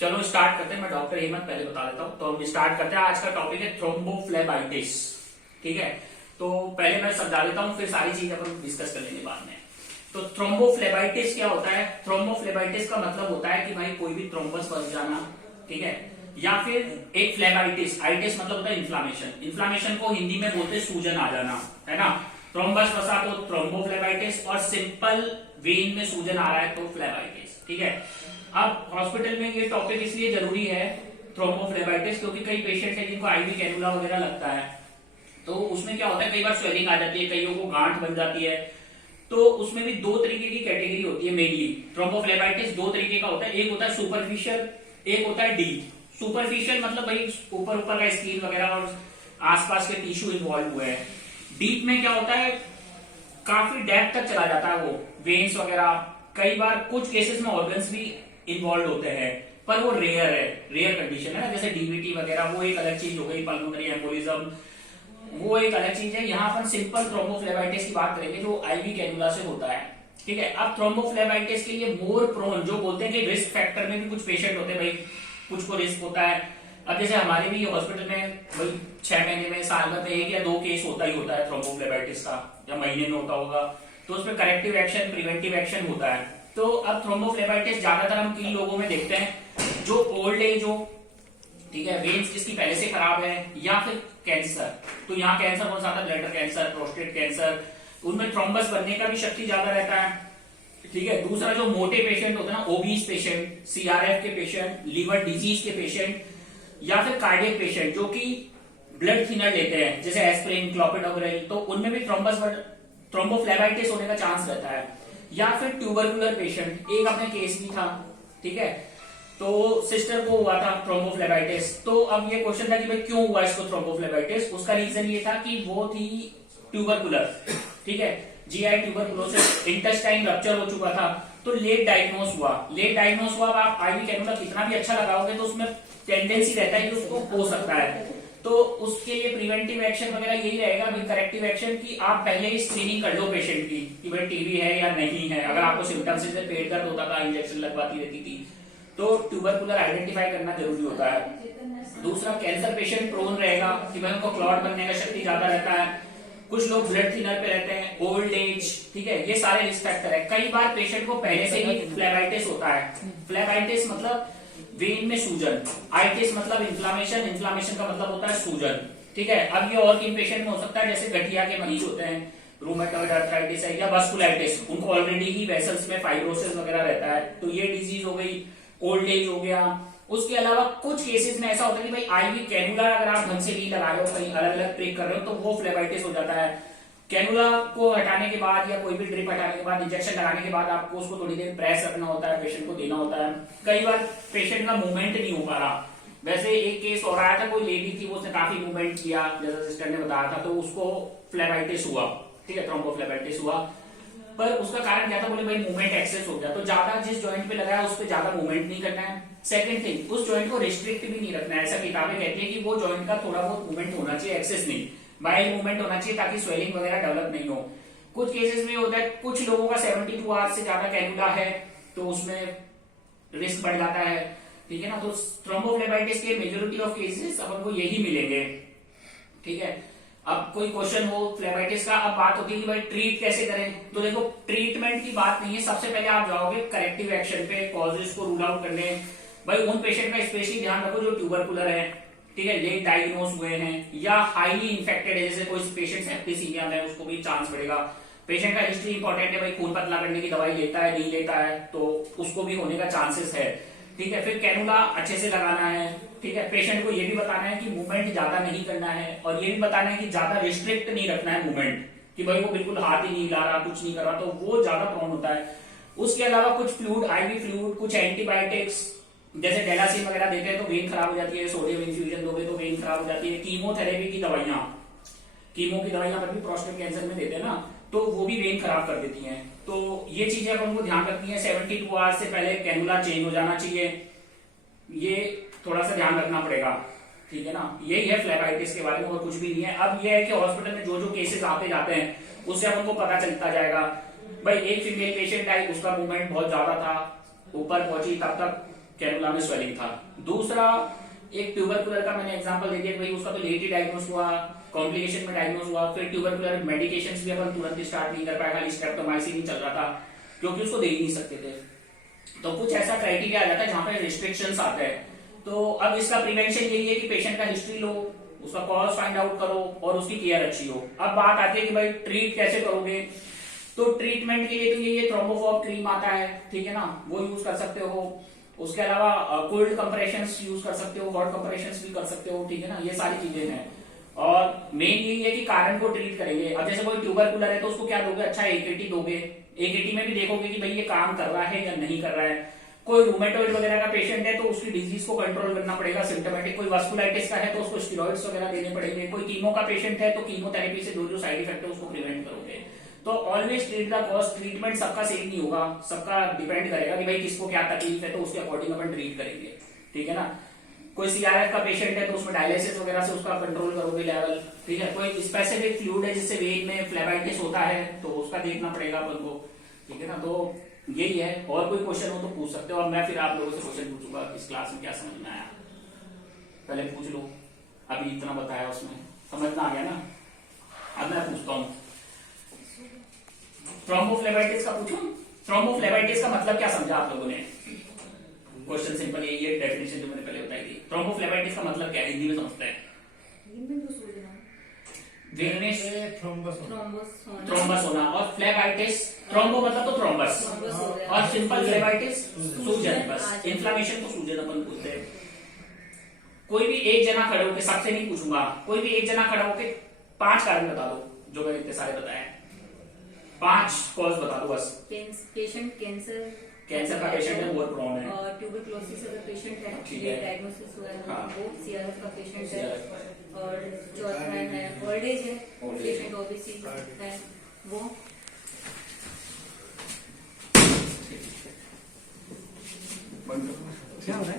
चलो स्टार्ट करते हैं। मैं डॉक्टर हेमंत पहले बता देता हूँ। तो हम स्टार्ट करते हैं। आज का टॉपिक है थ्रोम्बोफ्लेबाइटिस। ठीक है, तो पहले मैं समझा देता हूँ, फिर सारी चीजें अपन डिस्कस कर लेंगे बाद में। तो थ्रोम्बोफ्लेबाइटिस क्या होता है? थ्रोम्बोफ्लेबाइटिस का मतलब होता है कि भाई कोई भी थ्रोम्बस बस जाना, ठीक है, या फिर एक फ्लेबाइटिस, आइटिस मतलब होता है इन्फ्लामेशन। इन्फ्लामेशन को हिंदी में बोलते हैं सूजन आ जाना, है ना। थ्रोम्बस बसा तो थ्रोम्बोफ्लेबाइटिस, और सिंपल वेन में सूजन आ रहा है तो फ्लेबाइटिस। ठीक है, अब हॉस्पिटल में ये टॉपिक इसलिए जरूरी है थ्रोम्बोफ्लेबाइटिस, क्योंकि कई पेशेंट है जिनको आईवी कैनुला वगैरह लगता है, तो उसमें क्या होता है, कई बार स्वेलिंग आ जाती है, कईयों को गांठ बन जाती है। तो उसमें भी दो तरीके की कैटेगरी होती है मेनली। थ्रोम्बोफ्लेबाइटिस दो तरीके का होता है, एक होता है सुपरफिशियल, एक होता है डीप। सुपरफिशियल मतलब भाई ऊपर ऊपर का स्किन वगैरह और आसपास के टिश्यू इन्वॉल्व हुए हैं। डीप में क्या होता है, काफी डेप्थ तक चला जाता है वो, वेन्स वगैरह, कई बार कुछ केसेस में ऑर्गन्स भी इन्वॉल्व होते हैं, पर वो रेयर है, रेयर कंडीशन है ना। जैसे डीवीटी वगैरह वो एक अलग चीज हो गई, पल्मोनरी एम्बोलिज्म वो एक अलग चीज है। यहाँ पर सिंपल थ्रोम्बोफ्लेबाइटिस की बात करेंगे जो आईवी कैनुला से होता है। ठीक है, अब थ्रोम्बोफ्लेबाइटिस के लिए मोर प्रोन, जो बोलते हैं कि रिस्क फैक्टर में भी कुछ पेशेंट होते हैं भाई, कुछ को रिस्क होता है। अब जैसे हमारे भी हॉस्पिटल में भाई 6 महीने में, साल में 1 या 2 केस होता ही होता है थ्रोम्बोफ्लेबाइटिस का, या महीने में होता होगा, तो उसमें करेक्टिव एक्शन, प्रिवेंटिव एक्शन होता है। तो अब थ्रोम्बोफ्लेबाइटिस ज्यादातर हम किन लोगों में देखते हैं, जो ओल्ड एज हो, ठीक है, वेन्स जिसकी पहले से खराब है, या फिर कैंसर। तो यहाँ कैंसर कौन सा आता है? ब्लैडर कैंसर, प्रोस्टेट कैंसर, उनमें थ्रोम्बस बनने का भी शक्ति ज्यादा रहता है। ठीक है, दूसरा जो मोटे पेशेंट होते हैं ना, ओबीस पेशेंट, सीआरएफ के पेशेंट, लीवर डिजीज के पेशेंट, या फिर कार्डियक पेशेंट जो कि ब्लड थिनर लेते हैं, जैसे एस्प्रिन, क्लोपिडोग्रेल, तो उनमें भी थ्रोम्बोफ्लेबाइटिस होने का चांस रहता है। या फिर ट्यूबरकुलर पेशेंट, एक अपने केस भी था, ठीक है, तो सिस्टर को हुआ था थ्रोम्बोफ्लेबाइटिस। तो अब ये क्वेश्चन था कि भाई क्यों हुआ इसको थ्रोम्बोफ्लेबाइटिस? उसका रीजन ये था कि वो थी ट्यूबरकुलर, ठीक है, जीआई ट्यूबरकुलोसिस, इंटेस्टाइन रप्चर हो चुका था, तो लेट डायग्नोस हुआ। लेट डायग्नोस हुआ, आप आईवी कैनुला कितना भी अच्छा लगाओगे तो उसमें टेंडेंसी रहता है कि उसको हो सकता है। तो उसके लिए प्रिवेंटिव एक्शन वगैरह यही रहेगा, भाई करेक्टिव एक्शन, की आप पहले ही स्क्रीनिंग कर लो पेशेंट की कि भाई टीबी है या नहीं है। अगर आपको सिम्टम्स से पेट दर्द होता था, इंजेक्शन लगवाती रहती थी, तो ट्यूबरकुलर आइडेंटिफाई करना जरूरी होता है। दूसरा, कैंसर पेशेंट प्रोन रहेगा कि भाई उनको क्लॉट बनने का शक्ति ज्यादा रहता है, कुछ लोग ब्लड थिनर पे रहते हैं, ओल्ड एज, ठीक है, ये सारे रिस्क फैक्टर है। कई बार पेशेंट को पहले से ही फ्लेबाइटिस होता है। फ्लेबाइटिस मतलब वेन में सूजन, आइटिस मतलब इन्फ्लामेशन, इन्फ्लामेशन का मतलब होता है सूजन। ठीक है, अब ये और किन पेशेंट में हो सकता है, जैसे गठिया के मरीज होते हैं, रूमेटॉइड आर्थराइटिस है, या वास्कुलाइटिस, उनको ऑलरेडी ही वेसल्स में फाइब्रोसिस वगैरह रहता है, तो ये डिजीज हो गई। ओल्ड एज हो गया। उसके अलावा कुछ केसेस में ऐसा होता है कि भाई आईवी कैनुला अगर आप ढंग से नहीं लगा रहे हो, कहीं अलग अलग ट्रिक कर रहे हो, तो वो फ्लेबाइटिस हो जाता है। कैनुला को हटाने के बाद या कोई भी ड्रिप हटाने के बाद, इंजेक्शन लगाने के बाद आपको उसको थोड़ी देर प्रेस रखना होता है, पेशेंट को देना होता है। कई बार पेशेंट का मूवमेंट नहीं हो पा रहा। वैसे एक केस हो रहा था, कोई लेडी थी, वो उसने काफी मूवमेंट किया, जैसा सिस्टर ने बताया था, तो उसको फ्लेबाइटिस हुआ, ठीक है, थ्रोम्बोफ्लेबाइटिस हुआ। पर उसका कारण क्या था, बोले भाई मूवमेंट एक्सेस हो गया, तो ज्यादा जिस जॉइंट पे लगाया उस पर ज्यादा मूवमेंट नहीं करना है। सेकंड थिंग, उस जॉइंट को रिस्ट्रिक्ट भी नहीं रखना है। ऐसा किताबें कहती है कि वो जॉइंट का थोड़ा बहुत मूवमेंट होना चाहिए, एक्सेस नहीं, माइल्ड मूवमेंट होना चाहिए, ताकि स्वेलिंग वगैरह डेवलप नहीं हो। कुछ केसेस में होता है, कुछ लोगों का 72 आवर्स से ज्यादा कैनुला है, तो उसमें रिस्क बढ़ जाता है, ठीक है ना। तो थ्रोम्बोफ्लेबाइटिस के मेजोरिटी ऑफ केसेस अपन को यही मिलेंगे, ठीक है। अब कोई क्वेश्चन हो फ्लेबाइटिस का, अब बात होती है कि भाई ट्रीट कैसे करें। तो देखो, ट्रीटमेंट की बात नहीं है, सबसे पहले आप जाओगे करेक्टिव एक्शन पे, कॉजेस को रूल आउट करने। भाई उन पेशेंट का स्पेशली ध्यान रखो जो ट्यूबरकुलर है, ठीक है, लेट डायग्नोज हुए हैं, या हाईली इन्फेक्टेड है, जैसे कोई पेशेंट सेप्टिसीमिया में, उसको भी चांस बढ़ेगा। पेशेंट का हिस्ट्री इंपॉर्टेंट है, भाई खून पतला करने की दवाई लेता है नहीं लेता है, तो उसको भी होने का चांसेस है, ठीक है। फिर कैनुला अच्छे से लगाना है, ठीक है। पेशेंट को ये भी बताना है कि मूवमेंट ज्यादा नहीं करना है, और ये भी बताना है कि ज्यादा रिस्ट्रिक्ट नहीं रखना है मूवमेंट, कि भाई वो बिल्कुल हाथ ही नहीं हिला रहा, कुछ नहीं कर रहा, तो वो ज्यादा प्रोन होता है। उसके अलावा कुछ फ्लूइड, आईवी फ्लूइड, कुछ एंटीबायोटिक्स, जैसे डेलासिन वगैरह देते हैं तो वेन खराब हो जाती है, सोडियम इन्फ्यूजन दोगे तो वेन खराब हो जाती है। कीमोथेरेपी की दवाइयां, कीमो की दवाइयां पर भी प्रोस्टेट कैंसर में देते हैं ना, तो वो भी वेन खराब कर देती हैं। तो ये चीजें अपन को ध्यान रखनी है। 72 आवर्स से पहले कैनुला चेंज हो जाना चाहिए, ये थोड़ा सा ध्यान रखना पड़ेगा, ठीक है ना। यही है फ्लेबाइटिस के बारे में, और कुछ भी नहीं है। अब ये है कि हॉस्पिटल में जो जो केसेस आते जाते हैं उससे अपन को पता चलता जाएगा। भाई एक फीमेल पेशेंट आई, उसका मूवमेंट बहुत ज्यादा था, ऊपर पहुंची, तब तक कैनुला में स्वेलिंग था। दूसरा एक ट्यूबरकुलर का मैंने एग्जांपल दे दिया कि भाई उसका तो लेट ही डायग्नोस हुआ, कॉम्प्लिकेशन में डायग्नोस हुआ। फिर ट्यूबरकुलर मेडिकेशंस भी अपन तुरंत स्टार्ट नहीं कर पाए, खाली स्ट्रेप्टोमाइसिन ही चल रहा था क्योंकि उसको दे ही नहीं सकते थे। तो कुछ ऐसा क्राइटेरिया आ जाता है जहां पे रिस्ट्रिक्शंस आते हैं। तो अब इसका प्रिवेंशन यही है कि पेशेंट का हिस्ट्री लो, उसका कॉज फाइंड आउट करो और उसकी केयर अच्छी हो। अब बात आती है कि भाई ट्रीट कैसे करोगे, तो ट्रीटमेंट के लिए तो ये थ्रोम्बोफॉब क्रीम आता है, ठीक है ना, वो यूज कर सकते हो। उसके अलावा कोल्ड कंप्रेशंस यूज कर सकते हो, हॉट कंप्रेशंस भी कर सकते हो, ठीक है ना, ये सारी चीजें हैं। और मेन यही है कि कारण को ट्रीट करेंगे। अब जैसे कोई ट्यूबरकुलर है तो उसको क्या दोगे, अच्छा एकेटी दोगे। एकेटी में भी देखोगे कि भाई ये काम कर रहा है या नहीं कर रहा है। कोई रूमेटॉइड वगैरह का पेशेंट है तो उसकी डिजीज को कंट्रोल करना पड़ेगा, सिम्टोमेटिक। कोई वास्कुलाइटिस का है तो उसको स्टेरॉइड्स वगैरह देने पड़ेंगे। कोई कीमो का पेशेंट है तो कीमोथेरेपी से जो साइड इफेक्ट है उसको प्रिवेंट करोगे। तो always treat the cause. Treatment सबका सेम नहीं होगा, सबका डिपेंड करेगा कि भाई किसको क्या तकलीफ है, तो उसके अकॉर्डिंग अपन ट्रीट करेंगे, ठीक है ना। कोई सीआरएफ का पेशेंट है तो उसमें डायलिसिस वगैरह से उसका कंट्रोल करोगे लेवल, ठीक है। कोई स्पेसिफिक फ्लूइड है जिससे वेन में फ्लेबाइटिस होता है तो उसका देखना पड़ेगा अपन को, ठीक है ना। तो यही है। और कोई क्वेश्चन हो तो पूछ सकते हो। अब मैं फिर आप लोगों से क्वेश्चन पूछूंगा इस क्लास में क्या समझ में आया, पहले पूछ लो। अभी इतना बताया उसमें समझ में आ गया ना। अब मैं पूछता हूँ थ्रोम्बोफ्लेबाइटिस का पूछूं। थ्रोम्बोफ्लेबाइटिस का मतलब क्या समझा आप लोगों ने? क्वेश्चन सिंपल यही है, डेफिनेशन जो मैंने पहले बताई थी। थ्रोम्बोफ्लेबाइटिस का मतलब क्या है, हिंदी में समझते हैं। थ्रोम्बस होना। और फ्लेबाइटिस, थ्रोम्बो मतलब तो थ्रोम्बस, और सिंपल फ्लेबाइटिस सूजन, बस इन्फ्लामेशन को सूजन अपन बोलते हैं। कोई भी एक जना खड़े होके, सबसे नहीं पूछूंगा, कोई भी एक जना खड़ा होके 5 कारण बता दो जो मैंने इतने सारे बताए। 5 कॉज बता दो बस। पेशेंट कैंसर का पेशेंट है, बहुत प्रोन है। और ट्यूबरकुलोसिस अगर पेशेंट है, ठीक है, डायग्नोसिस हुआ है, हाँ। वो सीआरएफ का पेशेंट है। और चौथा है ओल्ड एज है, पेशेंट ओबेसी है वो। क्या हो रहा है?